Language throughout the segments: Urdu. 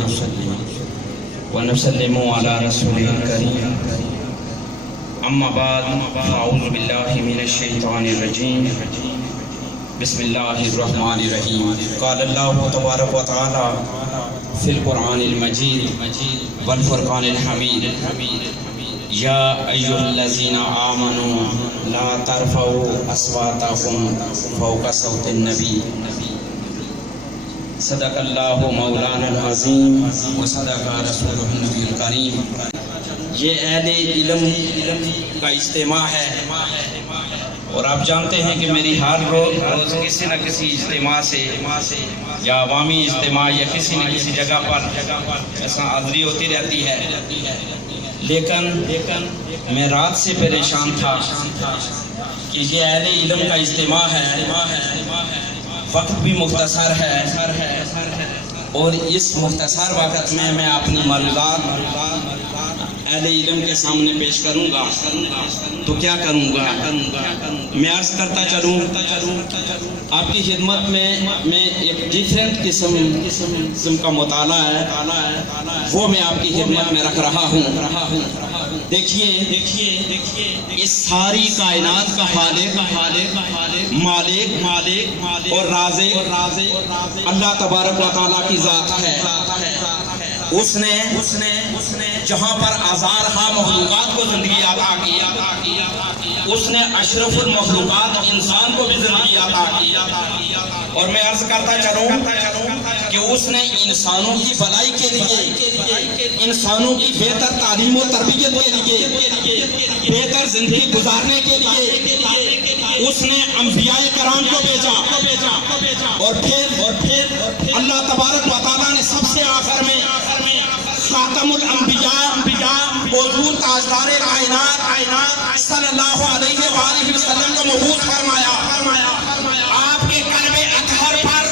ونصلي ونسلم على رسوله الكريم أما بعد فأعوذ بالله من الشيطان الرجيم بسم الله الرحمن الرحيم قال الله تبارك وتعالى في القرآن المجيد والفرقان الحميد يا أيها الذين آمنوا لا ترفعوا أصواتكم فوق صوت النبي صدق اللہ مولانا العظیم وصدق رسولہ النبی الکریم۔ یہ اہل علم کا اجتماع ہے اور آپ جانتے ہیں کہ میری ہر روز کسی نہ کسی اجتماع سے یا عوامی اجتماع یا کسی نہ کسی جگہ پر ایسا حاضری ہوتی رہتی ہے، لیکن میں رات سے پریشان تھا کہ یہ اہل علم کا اجتماع ہے، وقت بھی مختصر ہے اور اس مختصر وقت میں اپنی معلومات اہل علم کے سامنے پیش کروں گا تو کیا کروں گا؟ میں عرض کرتا چلوں آپ کی خدمت میں ایک ڈیفرنٹ قسم کا مطالعہ ہے وہ میں آپ کی خدمت میں رکھ رہا ہوں۔ دیکھیے اس ساری کائنات کا خالق مالک اور رازق اللہ تبارک و تعالیٰ کی ذات ہے۔ اس نے جہاں پر ہزارہا مخلوقات کو زندگی عطا کی، اس نے اشرف المخلوقات انسان کو بھی زندگی عطا کی، اور میں عرض کرتا چلوں کہ اس نے انسانوں کی بھلائی کے لیے، انسانوں کی بہتر تعلیم و تربیت کے لیے، بہتر زندگی گزارنے کے لیے اس نے انبیاء کرام کو بھیجا، اور پھر اللہ تبارک و تعالیٰ نے سب سے آخر میں خاتم الانبیاء حضور تاجدار کائنات صلی اللہ علیہ وآلہ وسلم کو مبعوث فرمایا۔ آپ کے قلب اطہر پر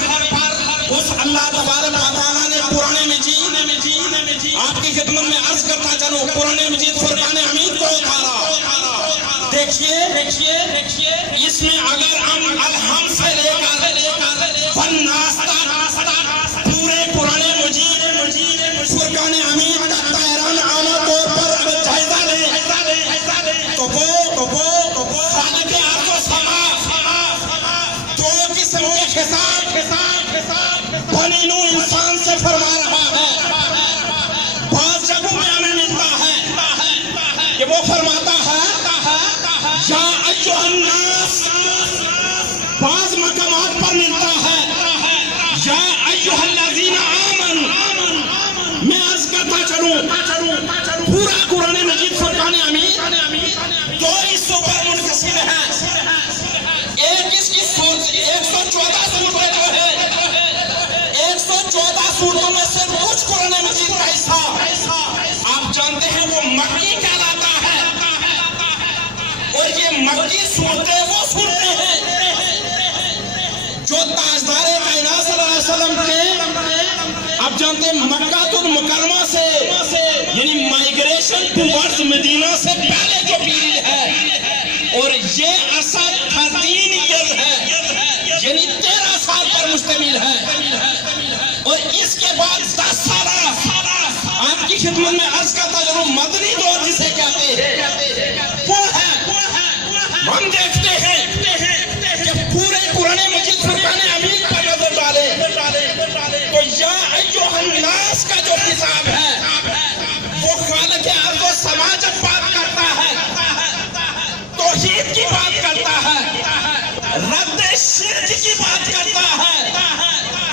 اس اللہ تبارک و تعالیٰ نے قرآن مجید آپ کی خدمت میں عرض کرتا چلو قرآن مجید فرقان حمید کو اتارا۔ دیکھیے اس میں اگر ہم الحم سے لے کر والناس تک پورے قرآن مجید فرقان حمید کا طیران عامہ طور پر جائزہ لیں تو وہ خالق ارض و سما دو قسم کے خطاب بنی نوح انسان سے فرما رہا ہے۔ بعض جگہوں میں ہمیں ملتا ہے کہ وہ فرماتا ہے یا ایھا الناس، بعض مقامات پر ملتا ہے یا ایھا الذین آمنوا۔ میں عرض کرتا چلوں پورا قرآن مجید فرقان حمید دو حصوں پر منقسم ہے۔ ایک اس کی 114 سورتیں جو ہے 114 سورتوں میں سے کچھ قرآن مجید کا حصہ آپ جانتے ہیں وہ مکی کہلاتا ہے، اور یہ مکی صورتیں وہ صورتیں ہیں جو تاجدار کائنات صلی اللہ علیہ وسلم کے آپ جانتے ہیں مکہ المکرمہ سے یعنی مائیگریشن ٹوورڈز مدینہ سے پہلے جو پیریڈ ہے، اور یہ عرصہ 13 ایئر ہے یعنی 13 سال پر مشتمل ہے، اور اس کے بعد 10 سالہ آپ کی خدمت میں عرض کرتا جو مدنی دور جسے کہتے ہیں وہ ہے۔ ہم دیکھتے ہیں کہ پورے قرآن مجید فرقان حمید پر نظر ڈالے تو یا ایھا الناس کا جو کتاب ہے وہ خالق ارض و سما جب بات کرتا ہے، توحید کی بات کرتا ہے، رد شرک کی بات کرتا ہے،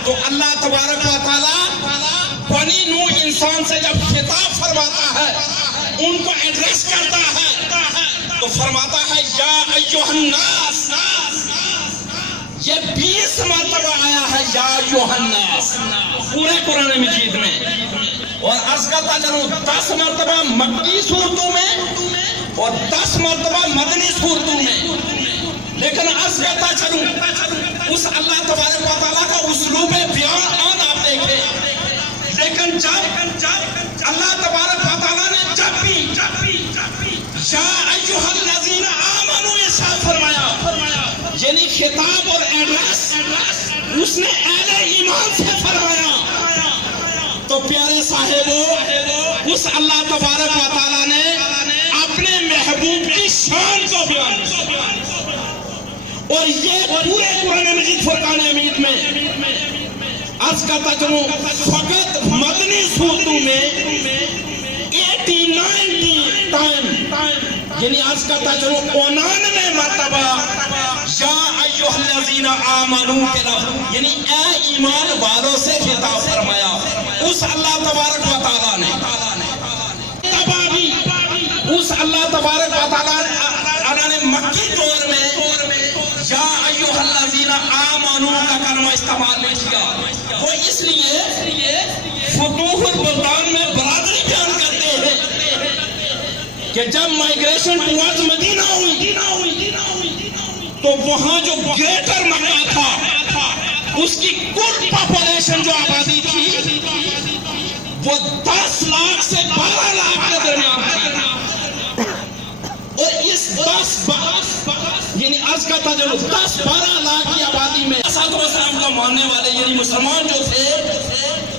تو اللہ تبارک و تعالیٰ بنی نوح انسان سے جب خطاب فرماتا ہے، ان کو ایڈریس کرتا ہے تو فرماتا ہے یا ایھا الناس۔ یہ 20 مرتبہ آیا ہے یا ایھا الناس پورے قرآن مجید میں، اور عرض کرتا چلوں 10 مرتبہ مکی صورتوں میں اور 10 مرتبہ مدنی صورتوں میں، لیکن عرض کرتا چلوں اس اللہ تبارک و تعالیٰ کا اسلوب بیان آپ دیکھیں، لیکن جب اللہ تبارک و تعالیٰ نے جب بھی یا ایھا الذین آمنوا ارشاد فرمایا یعنی خطاب اور ایڈریس اس نے اہل ایمان سے فرمایا، تو تو پیارے صاحبوں اس اللہ تبارک و تعالیٰ نے اپنے محبوب کی شان کو بیان کیا، اور یہ پورے قرآن مجید فرقان حمید میں عرض کرتا چلوں فقط مدنی صورتوں میں 89 ٹائم یعنی عرض کرتا چلوں 99 مرتبہ یا ایھا الذین آمنوا کے لفظ یعنی اے ایمان والوں سے خطاب فرمایا اس اللہ تبارک و تعالیٰ نے، تبابی اس اللہ تبارک و تعالیٰ نے مکی دور میں یا ایھا الذین آمنوا کا کلمہ استعمال نہیں کیا، وہ اس لیے فتوح البلدان میں برادری بیان کرتے ہیں کہ جب مائیگریشن ٹوارڈ مدینہ ہوئی تو وہاں جو گریٹر مکہ تھا اس کی کل پاپولیشن جو آبادی تھی وہ 10 لاکھ سے 12 لاکھ کے درمیان تھی، اور اس 10 یعنی عرض کرتا جو 10-12 لاکھ کی آبادی میں اسلام کا ماننے والے یعنی مسلمان جو تھے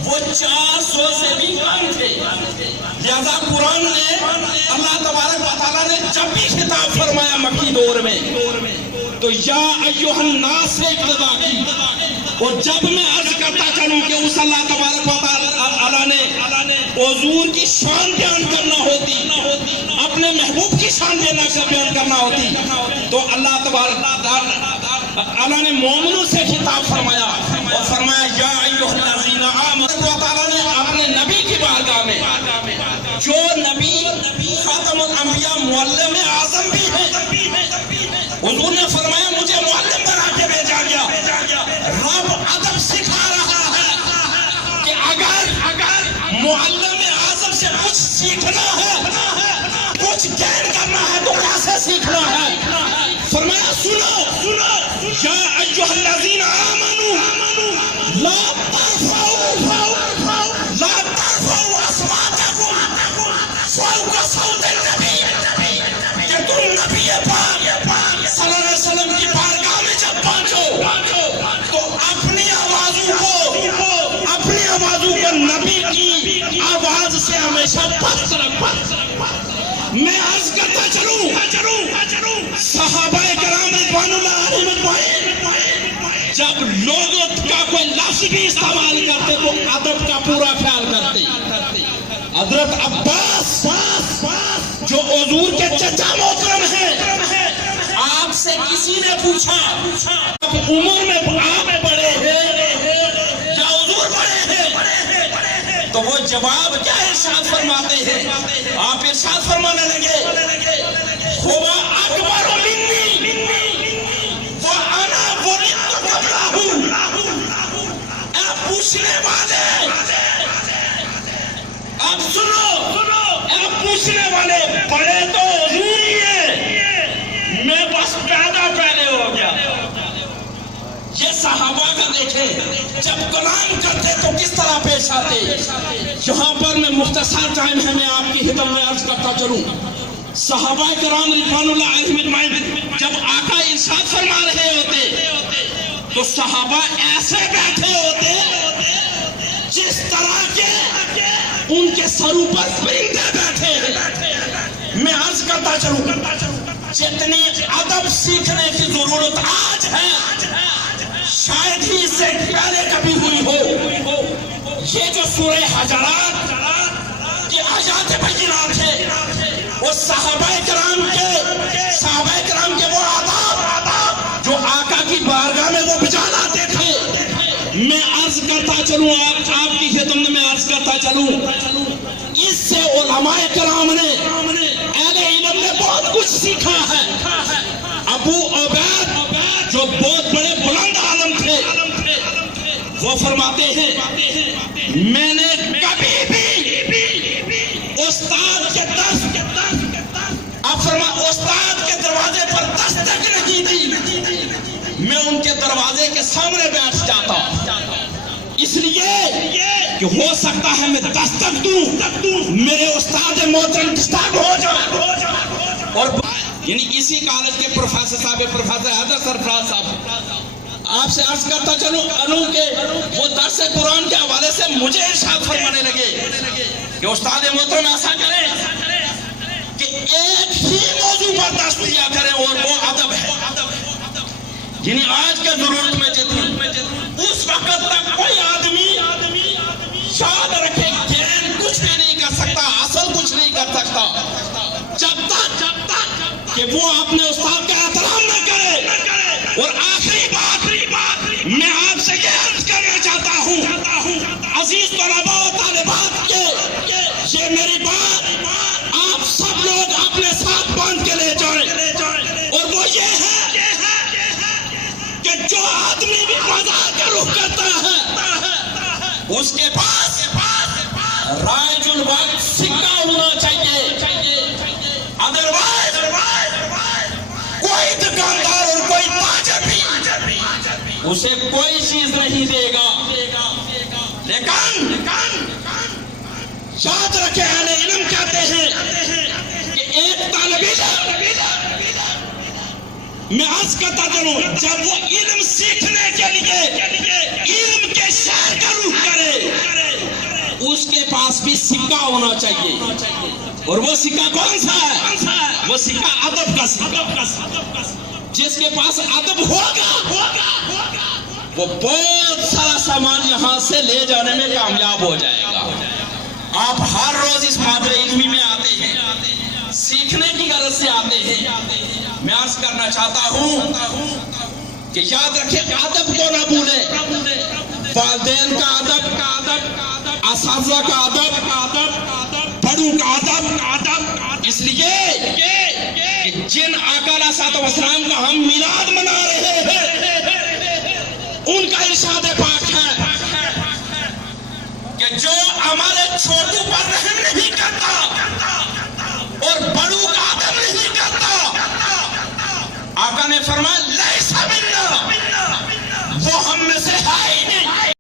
وہ 400 سے بھی کم تھے، لہذا قرآن نے اللہ تبارک و تعالیٰ نے جب بھی خطاب فرمایا مکی دور میں تو یا ایھا الناس سے ابتدا کی، اور جب میں عرض کرتا چلوں کہ اس اللہ تبارک و تعالیٰ نے حضور کی شان بیان کرنا ہوتی، اپنے محبوب کی شان بیان کرنا ہوتی تو اللہ تبارک تعالیٰ نے مومنوں سے خطاب فرمایا اور فرمایا یا ایھا الذین آمنوا، تعالیٰ نے اپنے نبی کی بارگاہ میں جو نبی خاتم الانبیاء معلم اعظم بھی ہے، حضور نے فرمایا مجھے معلم بنا کے بھیجا گیا، رب ادب سکھا رہا ہے کہ اگر معلم اعظم سے کچھ سیکھنا ہے، کچھ گین کرنا ہے تو کیسے سیکھنا ہے؟ فرمایا سنو یا ایھا الذین آمنوا لا ترفعوا اصواتکم فوق صوت النبی، کہ تم نبی پاک صلی اللہ علیہ وسلم کی بارگاہ میں جب پہنچو تو اپنی آوازوں کو نبی کی آواز سے ہمیشہ پست رکھو۔ میں عرض کرتا چلوں صحابہ کرام رضوان اللہ علیہم اجمعین جب لوگوں کا کوئی لفظ بھی استعمال کرتے تو ادب کا پورا خیال کرتے۔ حضرت عباس جو حضور کے چچا محترم ہیں، آپ سے کسی نے پوچھا عمر میں آپ بڑے ہیں یا حضور بڑے ہیں، تو وہ جواب کیا ارشاد فرماتے ہیں؟ آپ ارشاد فرمانے لگے ہوا اکبر منی وانا ولدت قبلہ، اے پوچھنے والے اب سنو، اے پوچھنے والے بڑے تو حضور ہی ہیں، میں بس پیدا پہلے ہو گیا۔ یہ صحابہ کا دیکھیں جب کلام کرتے تو کس طرح پیش آتے۔ یہاں پر میں مختصر ٹائم ہے، میں آپ کی خدمت میں عرض کرتا چلوں صحابہ کرام رضوان اللہ علیہم اجمعین جب آقا ارشاد فرما رہے ہوتے تو صحابہ ایسے بیٹھے ہوتے جس طرح کے ان کے سروں پر پرندے بیٹھے ہیں۔ میں عرض کرتا چلوں جتنی ادب سیکھنے کی ضرورت آج ہے شاید ہی اس سے پہلے کبھی ہوئی ہو۔ یہ جو سورہ حجرات کی آیات بینات ہے وہ صحابہ کرام کے وہ آداب جو آقا کی بارگاہ میں وہ بجا لاتے تھے۔ میں عرض کرتا چلوں آپ کی خدمت میں عرض کرتا چلوں اس سے علماء کرام نے اہل علم نے بہت کچھ سیکھا ہے۔ ابو عبید جو بہت بڑے بلند عالم تھے وہ فرماتے ہیں میں نے کبھی بھی استاد کے دروازے پر دستک نہیں دی، میں ان کے دروازے کے سامنے بیٹھ جاتا، اس لیے کہ ہو سکتا ہے میں دستک دوں میرے استاد محترم ڈسٹرب ہو جائے۔ اور یعنی اسی کالج کے پروفیسر صاحب پروفیسر حیدر سرفراز صاحب آپ سے عرض کرتا چلوں کہ وہ درس قرآن کے حوالے سے مجھے ارشاد فرمانے لگے کہ استاد محترم ایسا کریں کہ ایک ہی موضوع پر درس دیا کریں اور وہ ادب ہے. یعنی آج کے ضرورت میں جتنی اس وقت تک کوئی آدمی یاد رکھے گین کچھ بھی نہیں کر سکتا, اصل کچھ نہیں کر سکتا جب تک کہ وہ اپنے استاد کا احترام نہ کرے. اور آخری بات میں آپ سے یہ عرض کرنا چاہتا ہوں عزیز طلباء و طالبات کے یہ میری بات آپ سب لوگ اپنے ساتھ باندھ کے لے جائیں, اور وہ یہ ہے کہ جو آدمی بھی مزاح کا رخ کرتا ہے اس کے پاس رائج الوقت سکہ ہونا چاہیے. ادروائز کوئی دکاندار اور کوئی تاجر بھی اسے کوئی چیز نہیں دے گا. لیکن یاد رکھے اہل علم کہتے ہیں کہ ایک طالب علم میں عرض کرتا چلوں جب وہ علم سیکھنے کے لیے علم کے شہر کا رخ کرے اس کے پاس بھی سکہ ہونا چاہیے. اور وہ سکہ کون سا ہے؟ وہ سکہ ادب کا سکہ. جس کے پاس ادب ہوگا وہ بہت سارا سامان یہاں سے لے جانے میں کامیاب ہو جائے گا. آپ ہر روز اس محاضرہ علمی میں آتے ہیں, سیکھنے کی غرض سے آتے ہیں. میں عرض کرنا چاہتا ہوں کہ یاد رکھیں ادب کو نہ بھولیں. والدین کا ادب, اساتذہ کا ادب, بڑوں کا ادب. اس لیے کہ جن آقا علیہ السلام کا ہم میلاد منا رہے ہیں ان کا ارشاد پاک ہے کہ جو ہمارے چھوٹوں پر رحم نہیں کرتا اور بڑوں کا ادب نہیں کرتا, آقا نے فرمایا لیسا من